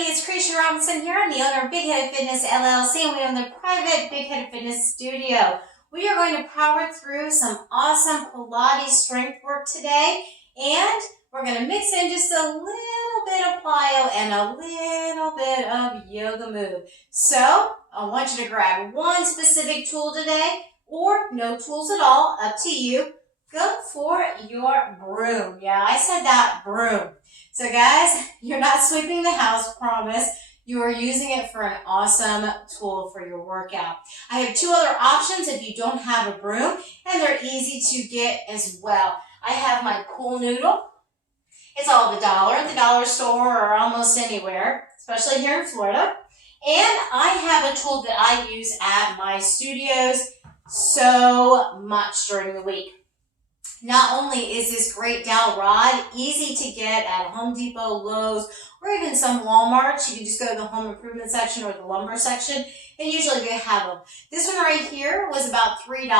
everybody, it's Krisha Robinson here. I'm the owner of Big Headed Fitness LLC, and we own the private Big Headed Fitness studio. We are going to power through some awesome Pilates strength work today, and we're going to mix in just a little bit of plyo and a little bit of yoga move. So I want you to grab one specific tool today, or no tools at all, up to you. Go for your broom. Yeah, I said that, broom. So guys, you're not sweeping the house, promise. You are using it for an awesome tool for your workout. I have two other options if you don't have a broom, and they're easy to get as well. I have my pool noodle. It's all of $1 at the dollar store or almost anywhere, especially here in Florida. And I have a tool that I use at my studios so much during the week. Not only is this great dowel rod easy to get at Home Depot, Lowe's, or even some Walmarts. You can just go to the home improvement section or the lumber section, and usually they have them. This one right here was about $3,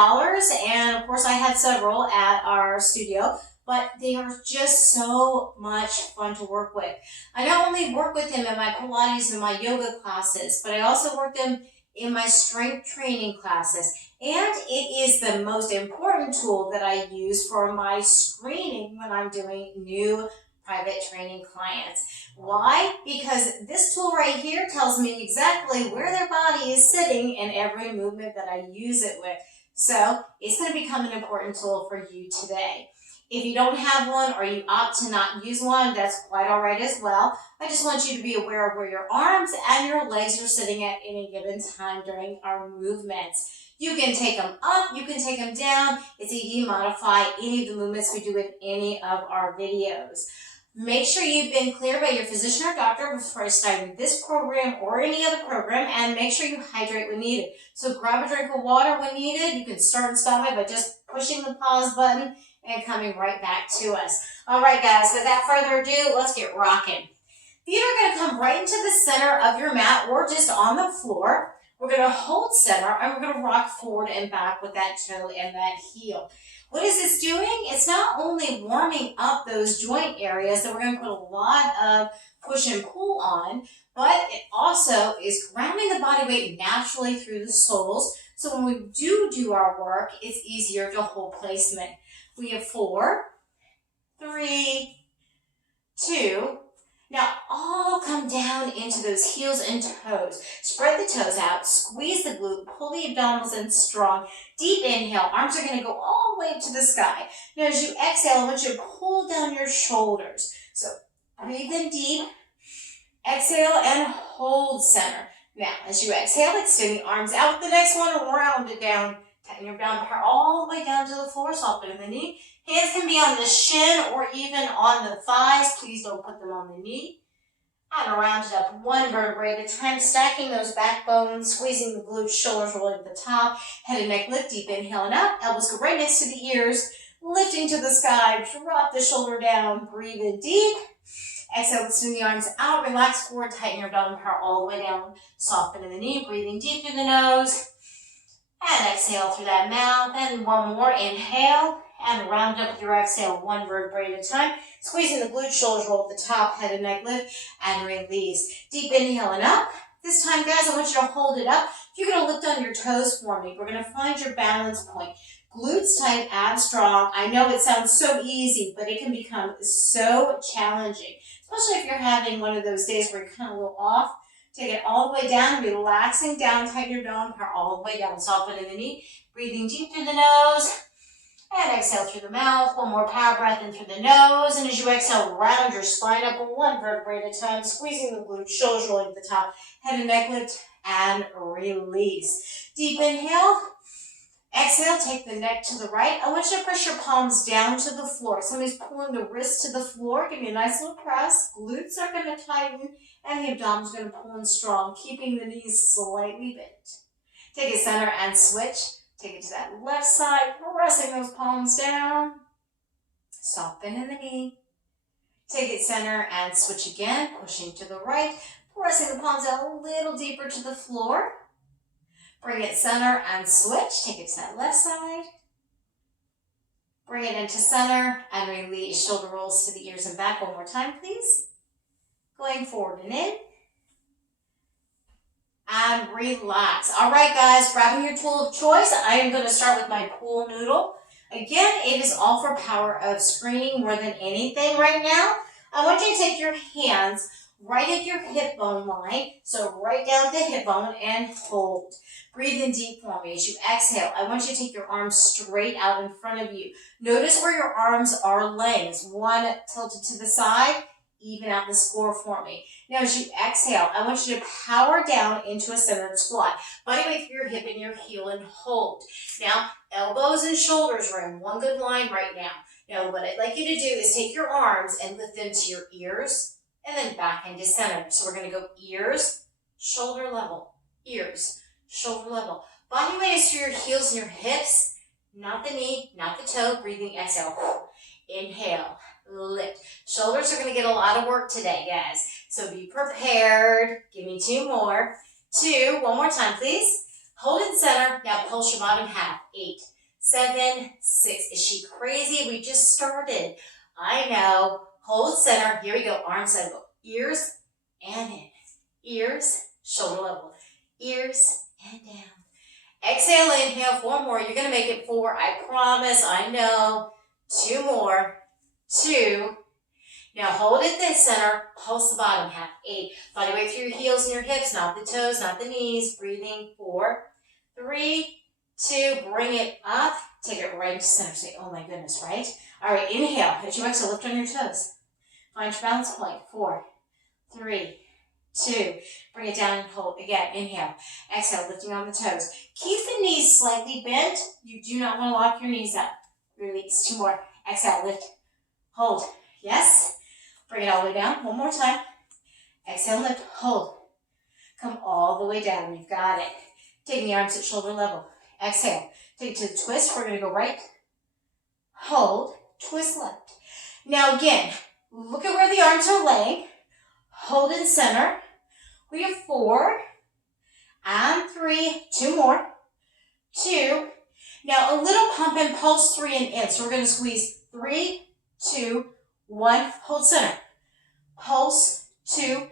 and of course I had several at our studio, but they are just so much fun to work with. I not only work with them in my Pilates and my yoga classes, but I also work them in my strength training classes. And it is the most important tool that I use for my screening when I'm doing new private training clients. Why? Because this tool right here tells me exactly where their body is sitting in every movement that I use it with. So it's going to become an important tool for you today. If you don't have one or you opt to not use one, that's quite all right as well. I just want you to be aware of where your arms and your legs are sitting at any given time during our movements. You can take them up, you can take them down. It's easy to modify any of the movements we do in any of our videos. Make sure you've been cleared by your physician or doctor before starting this program or any other program, and make sure you hydrate when needed. So grab a drink of water when needed. You can start and stop it by just pushing the pause button and coming right back to us. All right, guys, without further ado, let's get rocking. Feet are going to come right into the center of your mat or just on the floor. We're going to hold center, and we're going to rock forward and back with that toe and that heel. What is this doing? It's not only warming up those joint areas that we're going to put a lot of push and pull on, but it also is grounding the body weight naturally through the soles. So when we do our work, it's easier to hold placement. We have 4, 3, 2. Now all come down into those heels and toes. Spread the toes out, squeeze the glute, pull the abdominals in strong. Deep inhale, arms are going to go all the way up to the sky. Now as you exhale, I want you to pull down your shoulders. So breathe in deep, exhale and hold center. Now as you exhale, extend the arms out. The next one, round it down. Tighten your down part all the way down to the floor, soften the knee. Hands can be on the shin or even on the thighs. Please don't put them on the knee. And round it up one vertebrae at a time, stacking those back bones, squeezing the glutes, shoulders rolling to the top, head and neck lift, deep inhale and up. Elbows go right next to the ears, lifting to the sky. Drop the shoulder down, breathe in deep. Exhale, extend the arms out, relax forward, tighten your abdominal part all the way down, soften in the knee, breathing deep through the nose. And exhale through that mouth. And one more. Inhale. And round up with your exhale, one vertebrae at a time. Squeezing the glutes, shoulders roll at the top, head and neck lift, and release. Deep inhale and up. This time, guys, I want you to hold it up. You're going to lift on your toes for me. We're going to find your balance point. Glutes tight, abs strong. I know it sounds so easy, but it can become so challenging, especially if you're having one of those days where you're kind of a little off. Take it all the way down, relaxing down, tighten your abdomen part all the way down, soften in the knee, breathing deep through the nose, and exhale through the mouth. One more power breath in through the nose, and as you exhale, round your spine up one vertebrae at a time, squeezing the glutes, shoulders rolling at the top, head and neck lift, and release. Deep inhale. Exhale, take the neck to the right. I want you to press your palms down to the floor. Somebody's pulling the wrist to the floor. Give me a nice little press. Glutes are going to tighten, and the abdomen's going to pull in strong, keeping the knees slightly bent. Take it center and switch. Take it to that left side, pressing those palms down. Soften in the knee. Take it center and switch again, pushing to the right, pressing the palms out a little deeper to the floor. Bring it center and switch. Take it to that left side. Bring it into center and release. Shoulder rolls to the ears and back. One more time, please. Going forward and in. and relax. All right, guys, grabbing your tool of choice. I am going to start with my pool noodle. Again, it is all for power of screening more than anything right now. I want you to take your hands right at your hip bone line, so right down at the hip bone, and hold. Breathe in deep for me. As you exhale, I want you to take your arms straight out in front of you. Notice where your arms are laying. Is one tilted to the side? Even out the score for me. Now, as you exhale, I want you to power down into a centered squat. Body weight through your hip and your heel and hold. Now, elbows and shoulders are in one good line right now. Now, what I'd like you to do is take your arms and lift them to your ears and then back into center. So we're going to go ears, shoulder level, ears, shoulder level. Body weight is through your heels and your hips, not the knee, not the toe. Breathing, exhale. Inhale, lift. Shoulders are going to get a lot of work today, guys. So be prepared. Give me two more. Two, one more time, please. Hold in center. Now pulse your bottom half. 8, 7, 6. Is she crazy? We just started. I know. Hold center. Here we go. Arms level. Ears and in. Ears, shoulder level. Ears and down. Exhale, inhale. 4 more. You're going to make it 4. I promise. I know. 2 more. 2. Now hold it this center. Pulse the bottom half. 8. Body weight through your heels and your hips, not the toes, not the knees. Breathing. 4, 3, 2. Bring it up. Take it right to center. Say, oh my goodness, right? All right, inhale. As you exhale, lift on your toes. Find your balance point. 4, 3, 2. Bring it down and hold. Again, inhale. Exhale, lifting on the toes. Keep the knees slightly bent. You do not want to lock your knees up. Release. 2 more. Exhale, lift, hold. Yes. Bring it all the way down. 1 more time. Exhale, lift, hold. Come all the way down. You've got it. Taking the arms at shoulder level. Exhale. Take it to the twist. We're going to go right. Hold. Twist left. Now again, look at where the arms are laying. Hold in center. We have 4 and 3. 2 more. 2. Now a little pump and pulse. 3 and in. So we're going to squeeze 3, 2, 1. Hold center. Pulse. 2,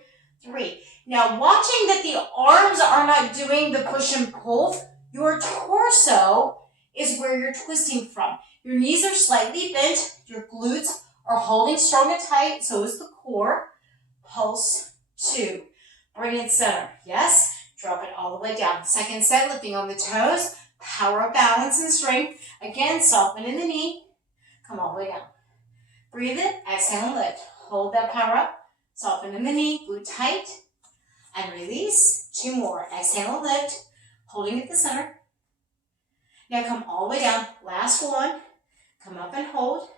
3. Now watching that the arms are not doing the push and pull, your torso is where you're twisting from. Your knees are slightly bent. Your glutes are holding strong and tight. So is the core. Pulse. 2. Bring it center. Yes. Drop it all the way down. Second set, lifting on the toes. Power of balance and strength. Again, soften in the knee. Come all the way down. Breathe in. Exhale and lift. Hold that power up. Soften in the knee. Glute tight. And release. 2 more. Exhale and lift. Holding at the center. Now come all the way down. Last one. Come up and hold.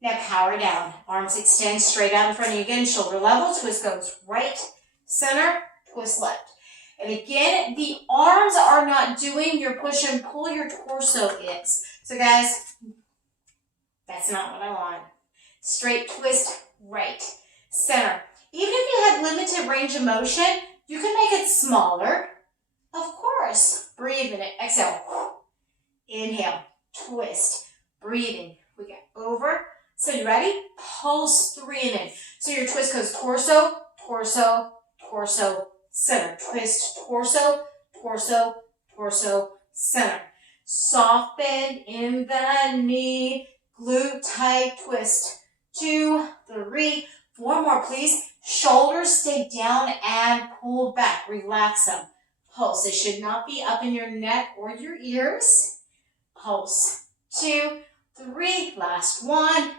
Now power down. Arms extend straight out in front of you again. Shoulder level. Twist goes right. Center. Twist left. And again, the arms are not doing your push and pull. Your torso is. So guys, that's not what I want. Straight twist right. Center. Even if you have limited range of motion, you can make it smaller. Of course. Breathe in it. Exhale. Inhale. Twist. Breathing. We get over. So you ready? Pulse 3 and in. So your twist goes torso, torso, torso, center. Twist, torso, torso, torso, center. Soft bend in the knee. Glute tight twist. 2, 3, 4 more, please. Shoulders stay down and pull back. Relax them. Pulse. They should not be up in your neck or your ears. Pulse. 2, 3. Last one.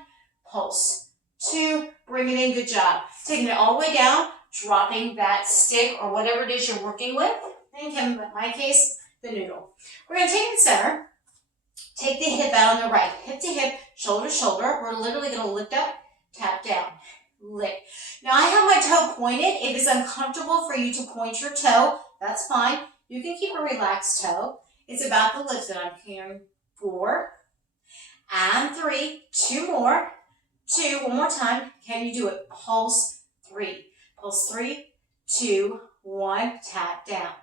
Pulse. 2. Bring it in. Good job. Taking it all the way down. Dropping that stick or whatever it is you're working with. In my case, the noodle. We're going to take the center. Take the hip out on the right. Hip to hip. Shoulder to shoulder. We're literally going to lift up. Tap down. Lift. Now I have my toe pointed. If it's uncomfortable for you to point your toe, that's fine. You can keep a relaxed toe. It's about the lift that I'm carrying. 4 and 3. 2 more. 2. One more time. Can you do it? Pulse 3. Pulse 3, 2, 1. Tap down.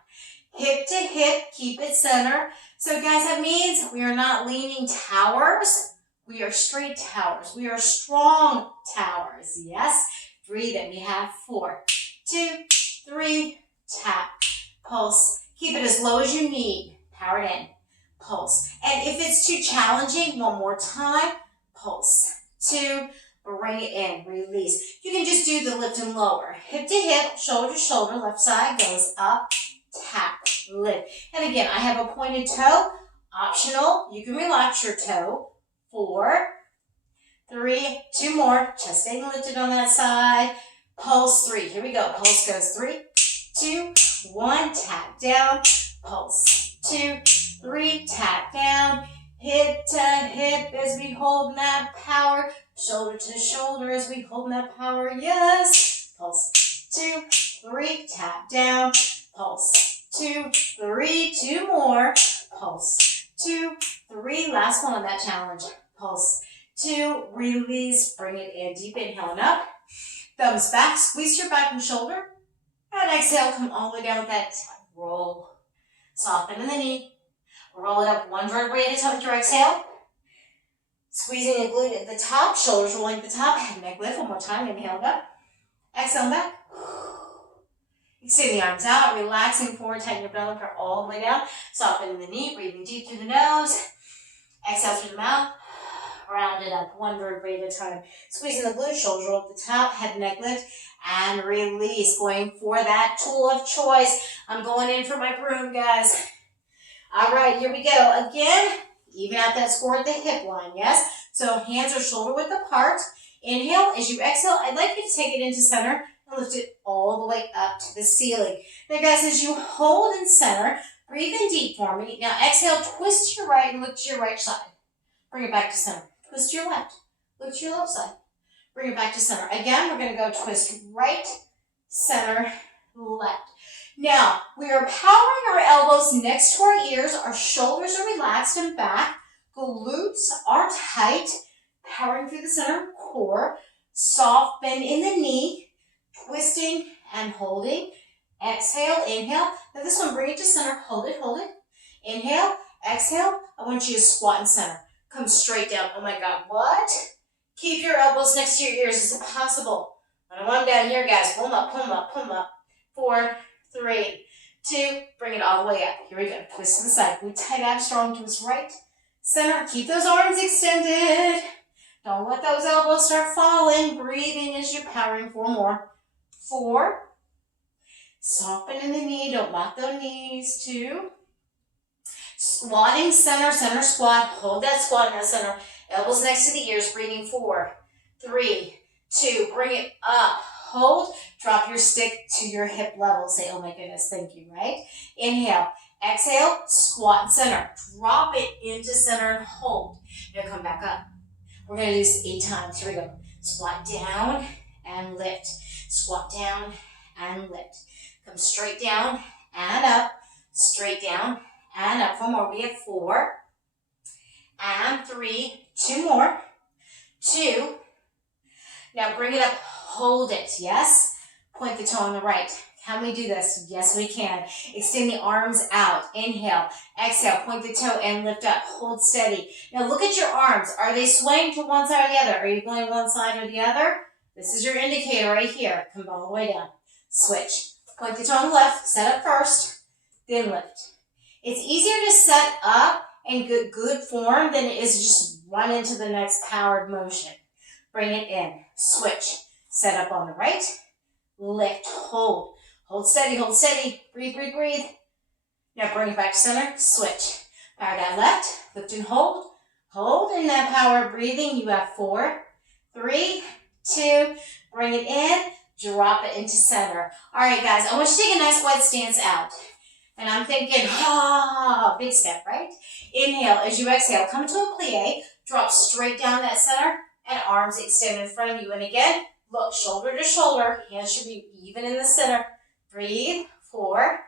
Hip to hip. Keep it center. So guys, that means we are not leaning towers. We are straight towers. We are strong towers. Yes. Breathe in. We have 4, 2, 3, tap, pulse. Keep it as low as you need. Power it in, pulse. And if it's too challenging, one more time, pulse. 2, bring it in, release. You can just do the lift and lower. Hip to hip, shoulder to shoulder, left side goes up, tap, lift. And again, I have a pointed toe, optional. You can relax your toe. 4, 3, 2 more. Chest staying lifted on that side. Pulse 3. Here we go. Pulse goes 3, 2, 1. Tap down. Pulse 2, 3. Tap down. Hip to hip as we hold that power. Shoulder to shoulder as we hold that power. Yes. Pulse 2, 3. Tap down. Pulse 2, 3. 2 more. Pulse 2, 3. Last one on that challenge. Pulse 2. Release. Bring it in. Deep inhale and up. Thumbs back. Squeeze your back and shoulder. And exhale. Come all the way down with that roll. Soften in the knee. Roll it up 1 vertebrae at a time with your exhale. Squeezing the glute at the top. Shoulders rolling at the top. Head, neck lift. One more time. Inhale and up. Exhale back. Extend the arms out. Relaxing forward. Tighten your belly button all the way down. Soften in the knee. Breathing deep through the nose. Exhale through the mouth. Round it up 1 vertebrae at a time. Squeezing the glutes. Shoulders roll up the top. Head, neck lift. And release. Going for that tool of choice. I'm going in for my broom, guys. All right, here we go. Again, even out that score at the hip line, yes? So hands are shoulder width apart. Inhale. As you exhale, I'd like you to take it into center and lift it all the way up to the ceiling. Now, guys, as you hold in center, breathe in deep for me. Now, exhale, twist to your right and look to your right side. Bring it back to center. Twist to your left. Look to your left side. Bring it back to center. Again, we're going to go twist right, center, left. Now, we are powering our elbows next to our ears. Our shoulders are relaxed and back. Glutes are tight. Powering through the center core. Soft bend in the knee. Twisting and holding. Exhale, inhale. Now this one, bring it to center. Hold it, hold it. Inhale, exhale. I want you to squat in center. Come straight down. Oh my God, what? Keep your elbows next to your ears. Is it possible? When I'm down here, guys, pull them up, pull them up, pull them up. 4, 3, 2, bring it all the way up. Here we go. Twist to the side. We tight ab strong, twist right, center. Keep those arms extended. Don't let those elbows start falling. Breathing as you're powering. 4 more. 4. Soften in the knee. Don't lock those knees. 2. Squatting center, center squat. Hold that squat in the center. Elbows next to the ears. Breathing. 4, 3, 2. Bring it up. Hold. Drop your stick to your hip level. Say, oh my goodness, thank you, right? Inhale. Exhale. Squat and center. Drop it into center and hold. Now come back up. We're going to do this 8 times. Here we go. Squat down and lift. Squat down and lift. Come straight down and up. Straight down and up. 1 more. We have 4 and 3. 2 more. 2. Now bring it up. Hold it. Yes? Point the toe on the right. Can we do this? Yes, we can. Extend the arms out. Inhale. Exhale. Point the toe and lift up. Hold steady. Now look at your arms. Are they swaying to one side or the other? Are you going one side or the other? This is your indicator right here. Come all the way down. Switch. Point the toe on the left. Set up first. Then lift. It's easier to set up in good form than it is to just run into the next powered motion. Bring it in. Switch. Set up on the right. Lift. Hold. Hold steady. Hold steady. Breathe, breathe, breathe. Now bring it back to center. Switch. Power down left. Lift and hold. Hold in that power of breathing. You have 4, 3, 2. Bring it in. Drop it into center. All right, guys. I want you to take a nice wide stance out. And I'm thinking, big step, right? Inhale. As you exhale, come to a plie. Drop straight down that center. And arms extend in front of you. And again, look, shoulder to shoulder. Hands should be even in the center. Breathe. 4,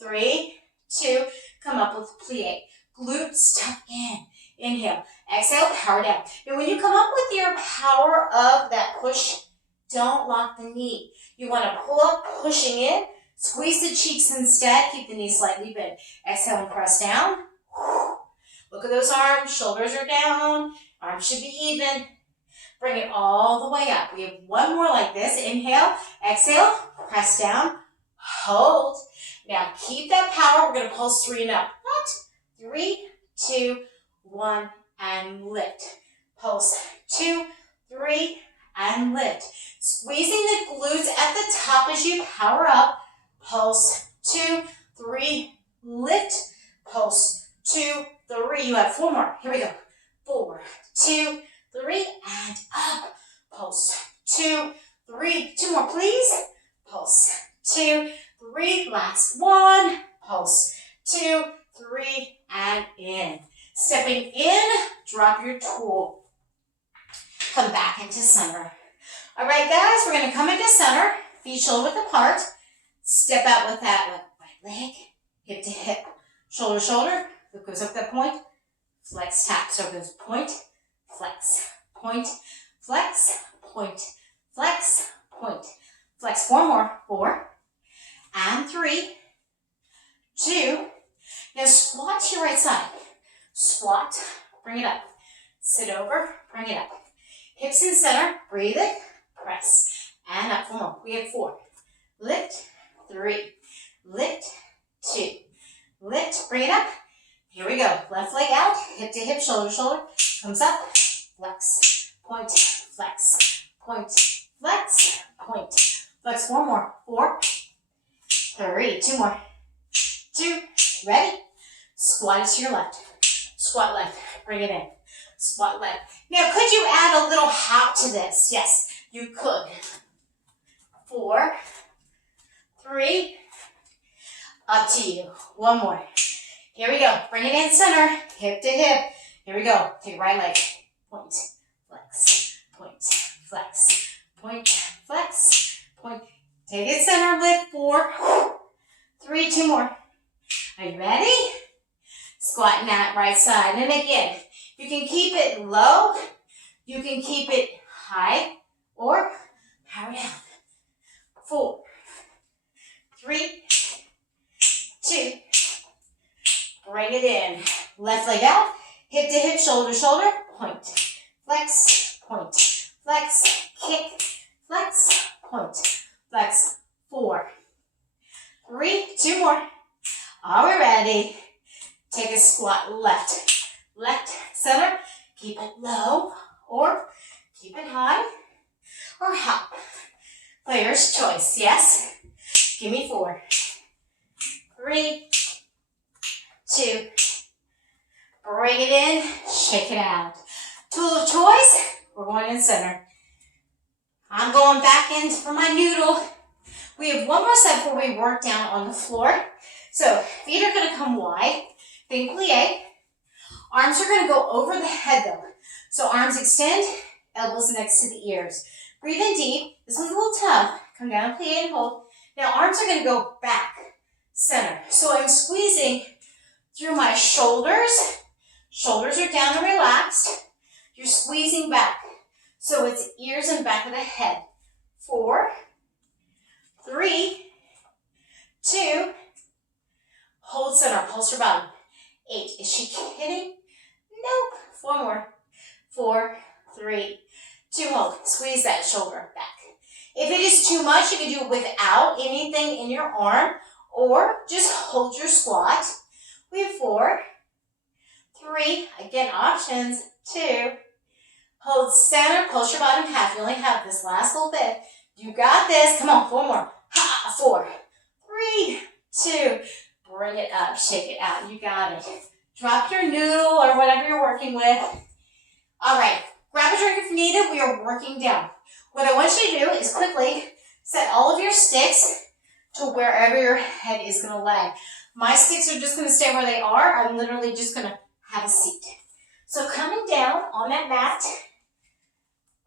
3, 2. Come up with plie. Glutes tuck in. Inhale. Exhale. Power down. Now, when you come up with your power of that push, don't lock the knee. You want to pull up, pushing in. Squeeze the cheeks instead. Keep the knees slightly bent. Exhale and press down. Look at those arms. Shoulders are down. Arms should be even. Bring it all the way up. We have 1 more like this. Inhale, exhale, press down, hold. Now keep that power. We're going to pulse 3 and up. 3, 2, 1, and lift. Pulse 2, 3, and lift. Squeezing the glutes at the top as you power up. Pulse 2, 3, lift. Pulse 2, 3. You have 4 more. Here we go. 4, 2, 3, and up. Pulse 2, 3. 2 more, please. Pulse 2, 3. Last one. Pulse 2, 3, and in. Stepping in, drop your tool. Come back into center. All right, guys, we're going to come into center. Feet shoulder width apart. Step out with that right leg, hip to hip, shoulder to shoulder. Foot goes up that point. Flex, tap. So it goes point, flex, point, flex, point, flex, point. Flex 4 more. 4 and 3, 2. Now squat to your right side. Squat, bring it up. Sit over, bring it up. Hips in center, breathe it, press, and up. 4 more. We have 4. Lift, 3, lift, 2, lift, bring it up. Here we go. Left leg out, hip to hip, shoulder to shoulder. Comes up, flex, point, flex, point, flex, point. Flex 4 more. 4, 3, 2 more. 2, ready? Squat it to your left. Squat left, bring it in. Squat left. Now, could you add a little hop to this? Yes, you could. 4, 3, up to you. 1 more. Here we go. Bring it in center, hip to hip. Here we go. Take right leg. Point, flex, point, flex, point, flex, point. Take it center, lift. 4, 3, 2 more. Are you ready? Squatting that right side. And again, you can keep it low, you can keep it high, or power down. 4, 3, 2, bring it in. Left leg out, hip to hip, shoulder to shoulder, point, flex, point, flex, kick, flex, point, flex. 4, 3, 2 more. Are we ready? Take a squat left, left, center. Keep it low or keep it high or hop. Player's choice, yes? Give me 4, 3, 2. Bring it in, shake it out. Tool of choice, we're going in center. I'm going back in for my noodle. We have 1 more set before we work down on the floor. So feet are going to come wide. Think plie. Arms are going to go over the head though. So arms extend, elbows next to the ears. Breathe in deep. This one's a little tough. Come down, plie and hold. Now arms are going to go back, center. So I'm squeezing through my shoulders. Shoulders are down and relaxed. You're squeezing back. So it's ears and back of the head. 4, 3, 2, hold center, pulse your bottom. 8, is she kidding? Nope. 4 more. 4, 3, 2, hold. Squeeze that shoulder back. If it is too much, you can do it without anything in your arm, or just hold your squat. We have 4, 3, again, options, 2, hold center, pulse your bottom half. You only have this last little bit. You got this. Come on, 4 more. Ha, 4, 3, 2, bring it up, shake it out. You got it. Drop your noodle or whatever you're working with. All right, grab a drink if needed. We are working down. What I want you to do is quickly set all of your sticks to wherever your head is going to lay. My sticks are just going to stay where they are. I'm literally just going to have a seat. So coming down on that mat,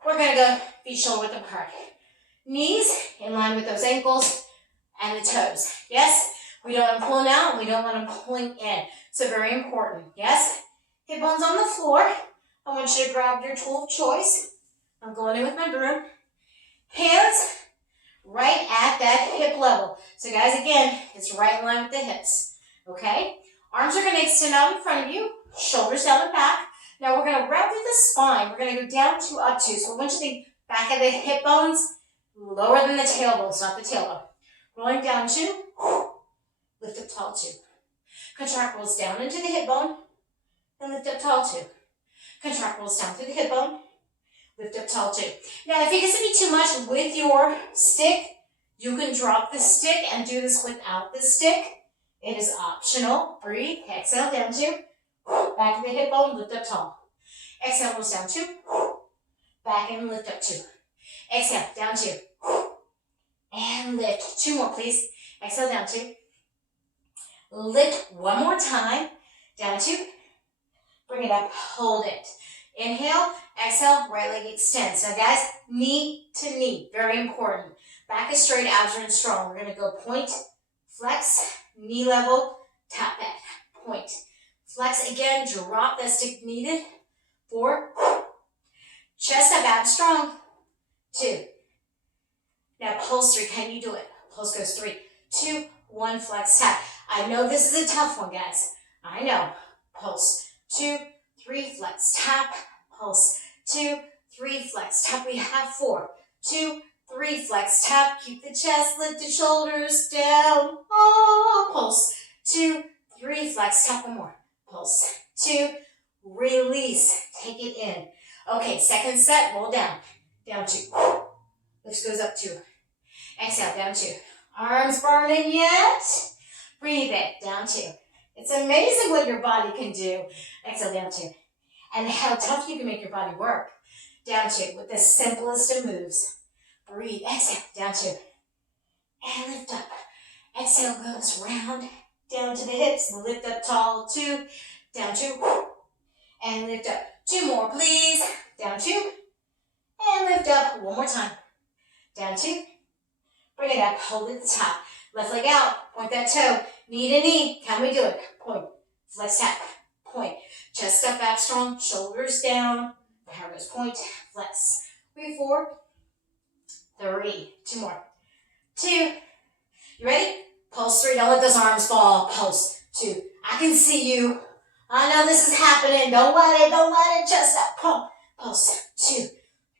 we're going to go feet shoulder width apart. Knees in line with those ankles and the toes. Yes? We don't want them pulling out, and we don't want them pulling in. So very important. Yes? Hip bones on the floor. I want you to grab your tool of choice. I'm going in with my broom. Hands right at that hip level. So guys, again, it's right in line with the hips. Okay? Arms are going to extend out in front of you. Shoulders down the back. Now we're going to wrap through the spine. We're going to go down 2, up 2. So I want you to think back of the hip bones, lower than the tailbones, not the tailbone. Rolling down 2, lift up tall 2. Contract, rolls down into the hip bone, and lift up tall 2. Contract, rolls down through the hip bone, lift up tall 2. Now, if it gets to be too much with your stick, you can drop the stick and do this without the stick. It is optional. Breathe. Exhale, down 2. Back to the hip bone, lift up tall. Exhale, rolls down 2. Back and lift up 2. Exhale, down 2. And lift. 2 more, please. Exhale, down 2. Lift one more time. Down 2. Bring it up. Hold it. Inhale. Exhale. Right leg extends. Now, guys, knee to knee. Very important. Back is straight, abs are in strong. We're going to go point, flex, knee level, tap back. Point. Flex again. Drop that stick needed. 4. Chest up, abs strong. 2. Now pulse 3, can you do it? Pulse goes 3, 2, 1, flex, tap. I know this is a tough one, guys. I know. Pulse 2, 3, flex, tap. Pulse 2, 3, flex, tap. We have 4, 2, 3, flex, tap. Keep the chest, lift the shoulders down. Oh, pulse 2, 3, flex, tap. One more. Pulse 2, release. Take it in. Okay, second set, roll down. Down 2. Lift goes up 2. Exhale, down 2. Arms burning yet? Breathe it, down 2. It's amazing what your body can do. Exhale, down 2. And how tough you can make your body work. Down 2 with the simplest of moves. Breathe, exhale, down 2. And lift up. Exhale goes round, down to the hips. Lift up tall, 2. Down 2. And lift up. 2 more, please. Down 2. And lift up. One more time. Down 2. Bring it up. Hold at the top. Left leg out. Point that toe. Knee to knee. Can we do it? Point. Flex tap. Point. Chest up, abs strong. Shoulders down. Power goes point. Flex. 3, 4. 3. 2 more. 2. You ready? Pulse 3. Don't let those arms fall. Pulse 2. I can see you. I know this is happening. Don't let it. Chest up. Pump. Pulse 2,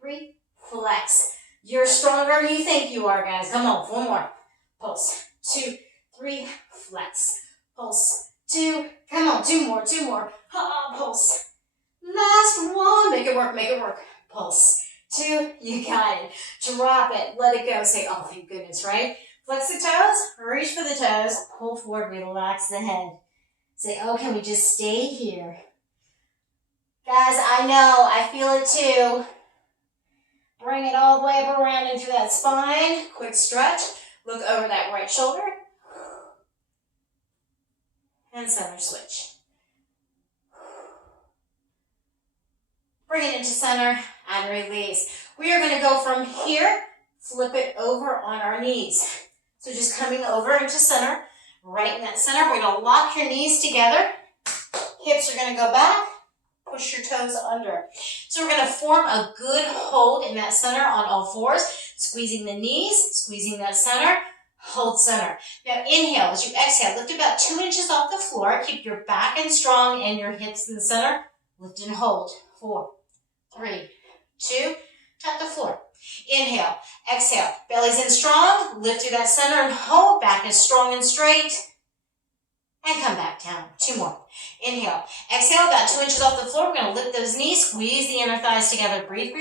3. Flex. You're stronger than you think you are, guys. Come on, 4 more. Pulse. 2, 3. Flex. Pulse. 2. Come on, 2 more. Pulse. Last one. Make it work. Pulse. 2. You got it. Drop it. Let it go. Say, oh, thank goodness, right? Flex the toes. Reach for the toes. Pull forward. Relax the head. Say, oh, can we just stay here? Guys, I know. I feel it too. Bring it all the way up around into that spine. Quick stretch. Look over that right shoulder. And center switch. Bring it into center and release. We are going to go from here, flip it over on our knees. So just coming over into center, right in that center. We're going to lock your knees together. Hips are going to go back. Push your toes under. So we're going to form a good hold in that center on all fours, squeezing the knees, squeezing that center, hold center. Now inhale, as you exhale, lift about 2 inches off the floor. Keep your back in strong and your hips in the center. Lift and hold. 4, 3, 2, tap the floor. Inhale, exhale, belly's in strong, lift through that center and hold, back is strong and straight. And come back down. 2 more. Inhale. Exhale, about 2 inches off the floor. We're going to lift those knees, squeeze the inner thighs together. Breathe.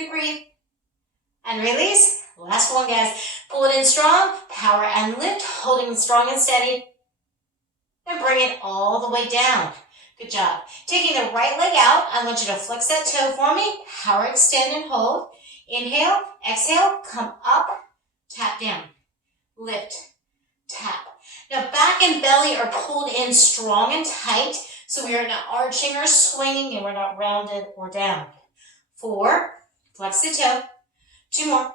And release. Last one, guys. Pull it in strong. Power and lift. Holding strong and steady. And bring it all the way down. Good job. Taking the right leg out, I want you to flex that toe for me. Power, extend, and hold. Inhale. Exhale. Come up. Tap down. Lift. Tap. Now back and belly are pulled in strong and tight, so we are not arching or swinging and we're not rounded or down. 4, flex the toe. 2 more.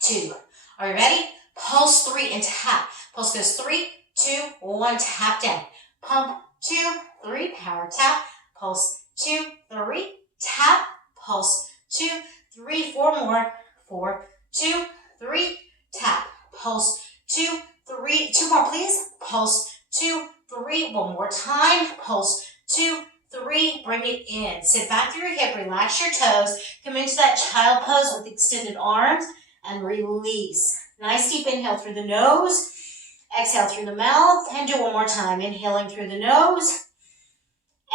2. Are you ready? Pulse 3 and tap. Pulse goes 3, 2, 1, tap down. Pump 2, 3, power tap. Pulse 2, 3, tap. Pulse 2, 3, 4 more. 4, 2, 3, tap. Pulse 2, 3, 2 more please. Pulse 2, 3, 1 more time. Pulse 2, 3, bring it in. Sit back through your hip, relax your toes. Come into that child pose with extended arms and release. Nice deep inhale through the nose. Exhale through the mouth. And do one more time. Inhaling through the nose.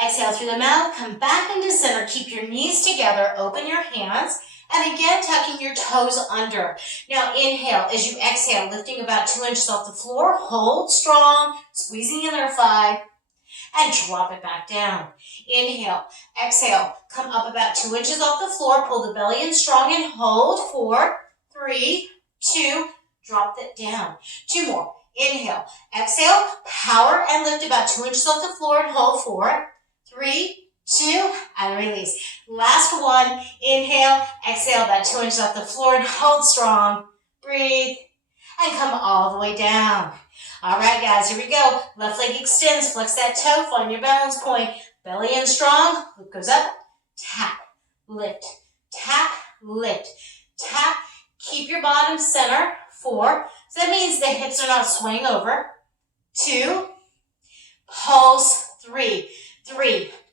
Exhale through the mouth. Come back into center. Keep your knees together. Open your hands. And again, tucking your toes under. Now inhale as you exhale, lifting about 2 inches off the floor. Hold strong, squeezing the inner thigh, and drop it back down. Inhale, exhale, come up about 2 inches off the floor. Pull the belly in strong and hold. 4, 3, 2, drop it down. 2 more. Inhale, exhale, power and lift about 2 inches off the floor and hold. 4, 3, 2, and release. Last one. Inhale, exhale about 2 inches off the floor and hold strong. Breathe, and come all the way down. All right, guys, here we go. Left leg extends, flex that toe, find your balance point. Belly in strong, loop goes up, tap, lift, tap, lift, tap. Keep your bottom center. 4, so that means the hips are not swaying over. 2, pulse. 3,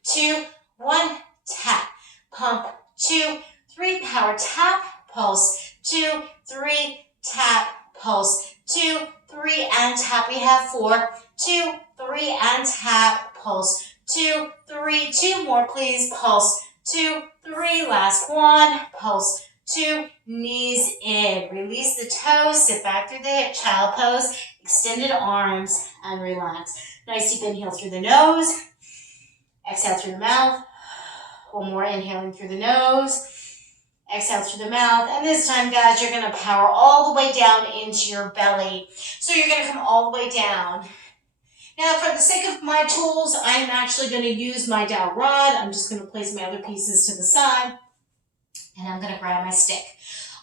2, 1, tap, pump. 2, 3, power, tap, pulse. 2, 3, tap, pulse. 2, 3, and tap. We have 4, 2, 3, and tap, pulse. 2, 3, 2 more, please, pulse. 2, 3, last one, pulse. 2, knees in. Release the toes, sit back through the hip, child pose, extended arms, and relax. Nice deep inhale through the nose. Exhale through the mouth. One more, inhaling through the nose. Exhale through the mouth. And this time, guys, you're going to power all the way down into your belly. So you're going to come all the way down. Now, for the sake of my tools, I'm actually going to use my dowel rod. I'm just going to place my other pieces to the side. And I'm going to grab my stick.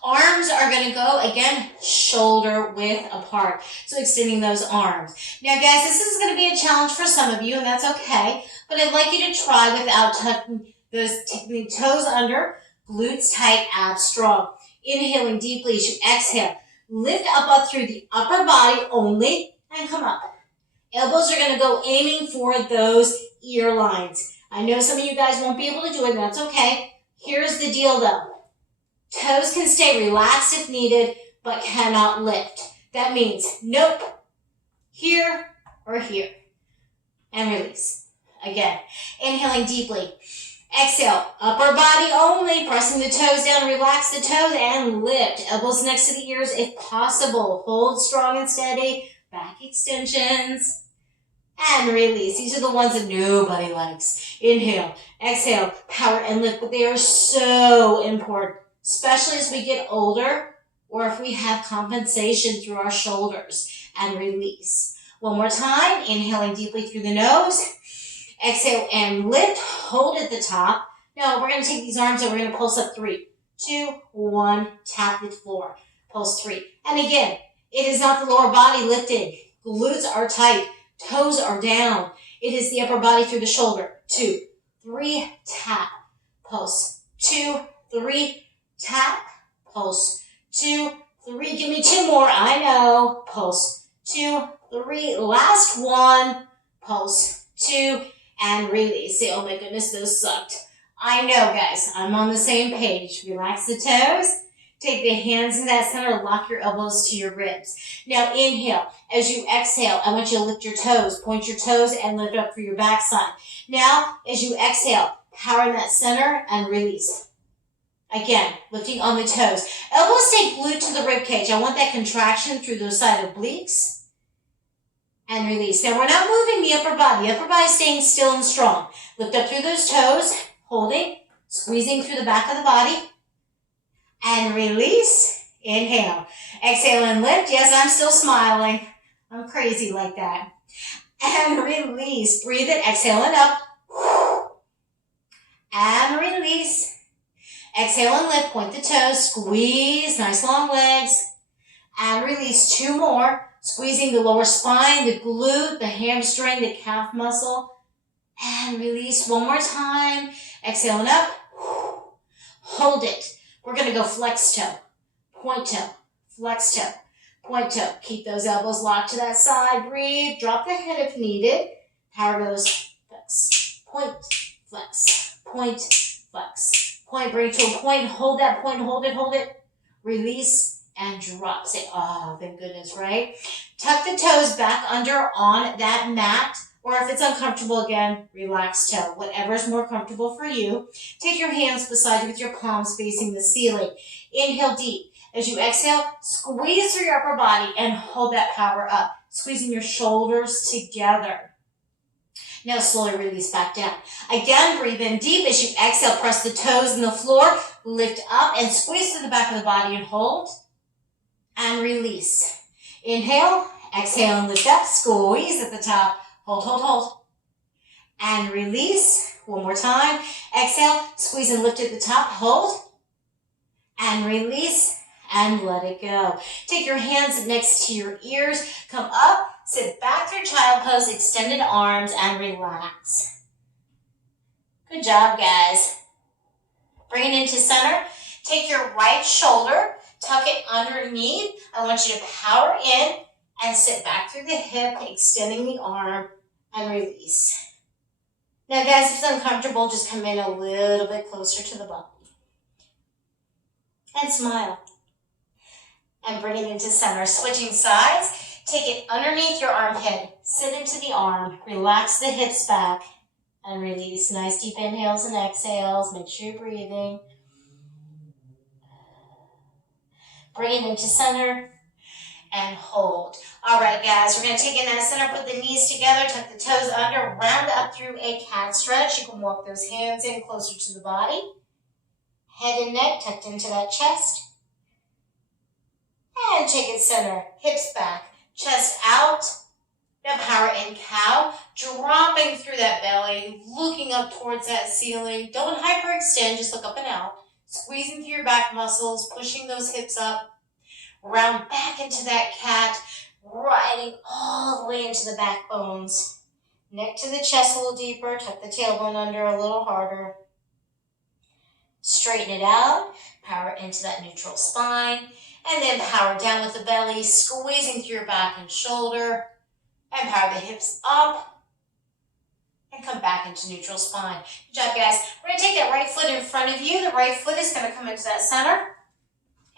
Arms are going to go, again, shoulder width apart. So extending those arms. Now, guys, this is going to be a challenge for some of you, and that's okay. But I'd like you to try without tucking those toes under, glutes tight, abs strong. Inhaling deeply as you exhale. Lift up through the upper body only and come up. Elbows are going to go aiming for those ear lines. I know some of you guys won't be able to do it, and that's okay. Here's the deal, though. Toes can stay relaxed if needed, but cannot lift. That means nope, here or here. And release. Again, inhaling deeply. Exhale, upper body only, pressing the toes down, relax the toes, and lift. Elbows next to the ears if possible. Hold strong and steady. Back extensions. And release. These are the ones that nobody likes. Inhale, exhale, power and lift. But they are so important, especially as we get older or if we have compensation through our shoulders. And release. One more time. Inhaling deeply through the nose. Exhale and lift. Hold at the top. Now we're going to take these arms and we're going to pulse up. 3, 2, 1. Tap the floor. Pulse 3. And again, it is not the lower body lifting. Glutes are tight. Toes are down. It is the upper body through the shoulder. 2, 3, tap, pulse. 2, 3, tap, pulse. 2, 3, give me 2 more. I know. Pulse. 2, 3, last one. Pulse. 2, and release. Say, oh my goodness, those sucked. I know, guys. I'm on the same page. Relax the toes. Take the hands in that center, lock your elbows to your ribs. Now inhale. As you exhale, I want you to lift your toes. Point your toes and lift up for your backside. Now, as you exhale, power in that center and release. Again, lifting on the toes. Elbows stay glued to the rib cage. I want that contraction through those side obliques. And release. Now we're not moving the upper body. The upper body is staying still and strong. Lift up through those toes, holding, squeezing through the back of the body. And release. Inhale. Exhale and lift. Yes, I'm still smiling. I'm crazy like that. And release. Breathe it. Exhale and up. And release. Exhale and lift. Point the toes. Squeeze. Nice long legs. And release. 2 more. Squeezing the lower spine, the glute, the hamstring, the calf muscle. And release. 1 more time. Exhale and up. Hold it. We're going to go flex toe, point toe, flex toe, point toe. Keep those elbows locked to that side. Breathe. Drop the head if needed. Power goes flex, point, flex, point, flex, point. Bring it to a point. Hold that point. Hold it, hold it. Release. and drop. Say, oh, thank goodness, right? Tuck the toes back under on that mat, or if it's uncomfortable, again, relax toe. Whatever's more comfortable for you. Take your hands beside you with your palms facing the ceiling. Inhale deep. As you exhale, squeeze through your upper body and hold that power up, squeezing your shoulders together. Now slowly release back down. Again, breathe in deep. As you exhale, press the toes in the floor, lift up and squeeze to the back of the body and hold. And release. Inhale, exhale and lift up, squeeze at the top. Hold, hold, hold. And release. One more time. Exhale, squeeze and lift at the top, hold. And release. And let it go. Take your hands next to your ears. Come up, sit back through child pose, extended arms, and relax. Good job, guys. Bring it into center. Take your right shoulder, tuck it underneath. I want you to power in and sit back through the hip, extending the arm, and release. Now, guys, if it's uncomfortable, just come in a little bit closer to the body. And smile. And bring it into center. Switching sides. Take it underneath your armpit. Sit into the arm. Relax the hips back. And release. Nice deep inhales and exhales. Make sure you're breathing. Bring it into center. And hold. All right, guys. We're going to take it in that center. Put the knees together. Tuck the toes under. Round up through a cat stretch. You can walk those hands in closer to the body. Head and neck tucked into that chest. And take it center, hips back, chest out. Now power in cow, dropping through that belly, looking up towards that ceiling. Don't hyperextend, just look up and out. Squeezing through your back muscles, pushing those hips up. Round back into that cat, riding all the way into the back bones. Neck to the chest a little deeper, tuck the tailbone under a little harder. Straighten it out, power into that neutral spine. And then power down with the belly, squeezing through your back and shoulder. And power the hips up. And come back into neutral spine. Good job, guys. We're going to take that right foot in front of you. The right foot is going to come into that center.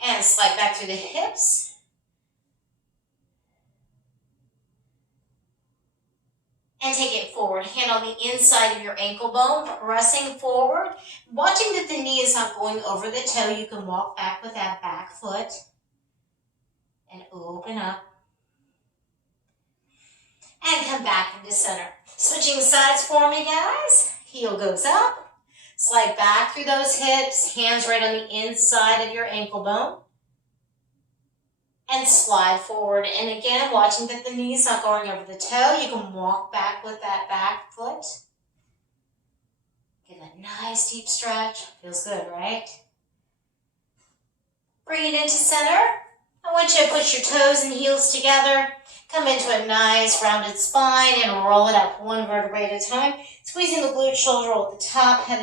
And slide back through the hips. And take it forward. Hand on the inside of your ankle bone, pressing forward. Watching that the knee is not going over the toe, you can walk back with that back foot. And open up. And come back into center. Switching sides for me, guys. Heel goes up. Slide back through those hips. Hands right on the inside of your ankle bone. And slide forward. And again, watching that the knee is not going over the toe, you can walk back with that back foot. Get a nice deep stretch. Feels good, right? Bring it into center. I want you to put your toes and heels together. Come into a nice rounded spine and roll it up one vertebrae at a time. Squeezing the glute shoulder at the top, head and